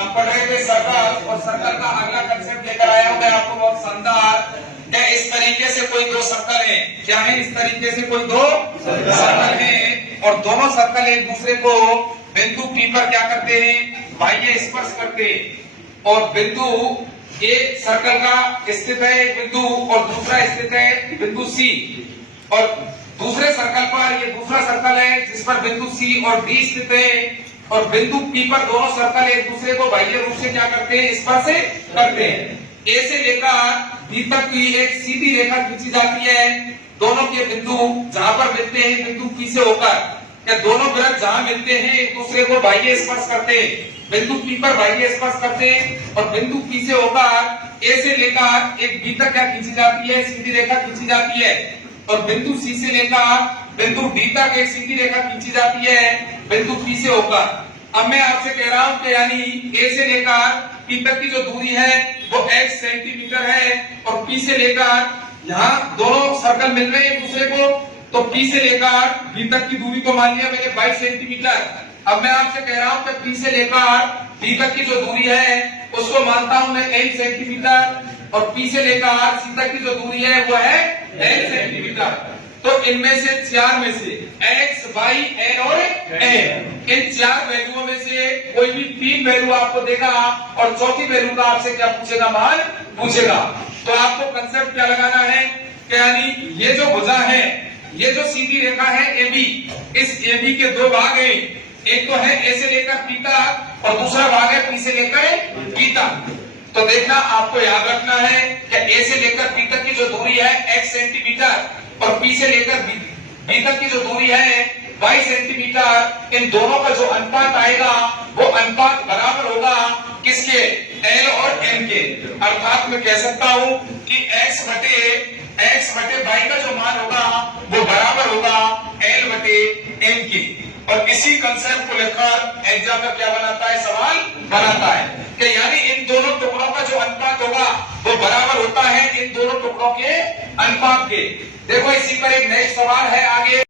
हम पढ़ रहे थे सर्कल, और सर्कल का अगला कंसेप्ट लेकर आया हूं मैं आपको बहुत शानदार। क्या इस तरीके से कोई दो सर्कल है, क्या है इस तरीके से कोई दो सर्कल है, और दोनों सर्कल एक दूसरे को बिंदु पी पर क्या करते हैं, बाह्य स्पर्श करते हैं। और बिंदु ए सर्कल का स्थित है एक बिंदु, और दूसरा स्थित है बिंदु सी, और दूसरे सर्कल पर ये दूसरा सर्कल है जिस पर बिंदु सी और डी स्थित है, और बिंदु पी पर दोनों सर्कल एक दूसरे को बाह्य रूप से क्या करते हैं, स्पर्श करते हैं। ए से लेकर बी तक की एक सीधी रेखा खींची जाती है, दोनों के बिंदु जहां पर मिलते हैं बिंदु पी से होकर, या दोनों वृत्त जहां मिलते हैं एक दूसरे को बाह्य स्पर्श करते हैं, बिंदु पी पर बाह्य स्पर्श करते हैं, और बिंदु पी से होकर ए से लेकर एक बी तक क्या खींची जाती है, सीधी रेखा खींची जाती है, और बिंदु सी से लेकर बिंदु डी तक एक सीधी रेखा खींची जाती है बिंदु पी से होकर। अब मैं आपसे कह रहा हूं कि यानी ए से लेकर पी तक की जो दूरी है वो x सेंटीमीटर है, और पी से लेकर यहाँ दोनों सर्कल मिल रहे हैं एक दूसरे को, तो पी से लेकर बी तक की दूरी को मान लिया मैंने 22 सेंटीमीटर। अब मैं आपसे कह रहा हूं कि पी से लेकर बी तक की जो दूरी है उसको मानता हूं मैं 8 सेंटीमीटर, और पी से लेकर सी तक की जो दूरी है वो है 10 सेंटीमीटर। तो इनमें से चार में से x, y, n और m, इन चार वैल्यूओं में से कोई भी तीन वैल्यू आपको देगा, और चौथी वैल्यू का आपसे क्या पूछेगा, मान पूछेगा। तो आपको कंसेप्ट क्या लगाना है कि यानी ये जो भुजा है, ये जो सीधी रेखा है AB, इस AB के दो भाग हैं, एक तो है A से लेकर P तक, और दूसरा भाग है P से लेकर B तक। तो देखना आपको याद रखना है कि A से लेकर P तक की जो दूरी है x सेंटीमीटर, और P से लेकर B तक की जो दूरी है 22 सेंटीमीटर, इन दोनों का जो अनुपात आएगा वो अनुपात बराबर होगा किसके, L और M के। अर्थात मैं कह सकता हूं कि x बटे y का जो मान होगा वो बराबर होगा L बटे M के। और इसी कंसेप्ट को लेकर एग्जाम में क्या बनाता है, सवाल बनाता है कि यानी इन दोनों टुकड़ों का जो अनुपात होगा वो बराबर होता है इन दोनों टुकड़ों के अनुपात के। देखो इसी पर एक नेक्स्ट सवाल है आगे।